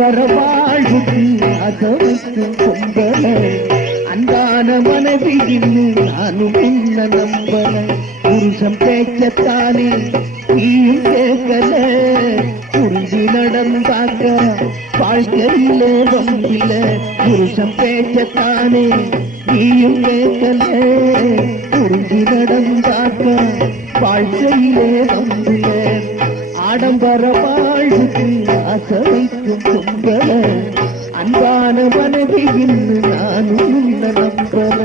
ஆடம்பர வாழ்வுக்கு அகவைக்கும் பொங்கல அன்பான மனைவி இன்னும் நானும் உன்ன நம்பல. புருஷம் பேச்சத்தானே நீயும் கேட்கல. புரிஞ்சு நடந்தாக்க வாழ்க்கையில் வம்பில புருஷம் பேச்சத்தானே நீயும் கேட்கல. புரிஞ்சு நடந்தாக்க வாழ்க்கையிலே வம்பில ஆடம்பர வாழ்வுக்கு அசைக்கும் கும்பல அன்பான மனைவி இன்று நானும் உன்ன நம்பல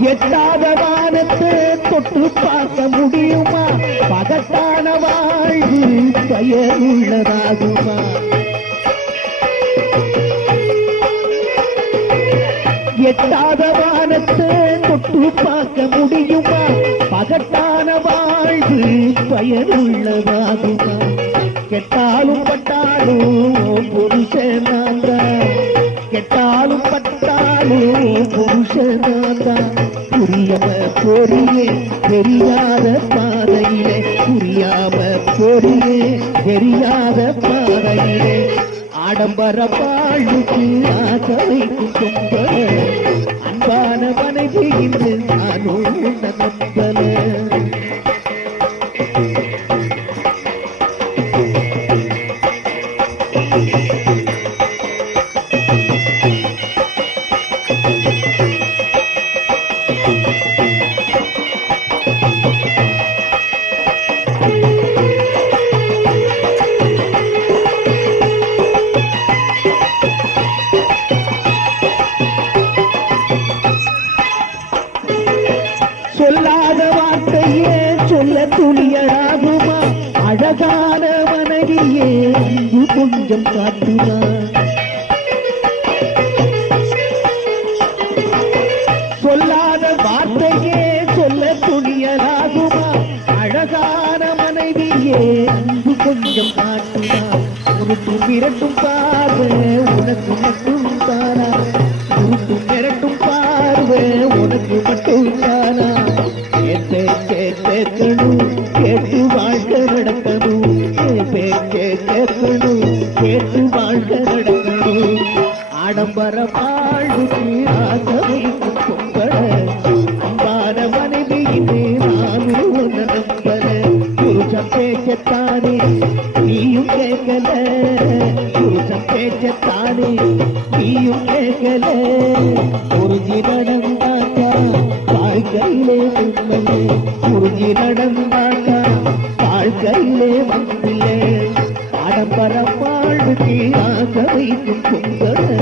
எட்டாத வானத்தை தொட்டு பார்க்க முடியுமா? பகத்தான வாழ்வு பயனுள்ளதாகுமா எட்டாத வானத்தை தொட்டு பார்க்க முடியுமா? பகட்டான வாழ்வு பயனுள்ளதாகுமா கெட்டாலும் பட்டாலும் புருஷனாங்க கெட்டாலும் பட்டாலும் புருஷனாங்க புரியாம பொறியே தெரியாத பாதையிலே புரியாம பொறியே தெரியாத பாதையிலே. ஆடம்பர வாழ்வுக்கு ஆசைக்கும் கொம்பல அன்பான மனைவி இன்று நானும் உன்னை நம்பல. துணியராகுமா? அழகான மனைவியே அன்பு கொஞ்சம் காட்டுமா? சொல்லாத வார்த்தையே சொல்ல துணியராகுமா? அழகான மனைவியே அன்பு கொஞ்சம் காட்டுமா? ஒரு மிரட்டும் பார்வை உனக்கு கேட்கணும் கேட்டு வாழ்க்கை நடக்கணும் என் கேட்கணும் கேட்டு வாழ்க்கை நடக்கணும். ஆடம்பர வாழ்வுக்கு ஆசைக்கு பொங்கல அன்பான மனைவி நானும் உன்னை நம்பல. புருஷன் பேச்சத்தானே நீயும் கேட்கல. புருஷன் பேச்சத்தானே நீயும் கேட்கல. வாழ்க்கையிலே உண்மையே புரிஞ்சி நடந்தாக்கா வாழ்க்கையிலே வந்தில்லை ஆடம்பர வாழ்வு தீராக வைக்கும் பொங்கல.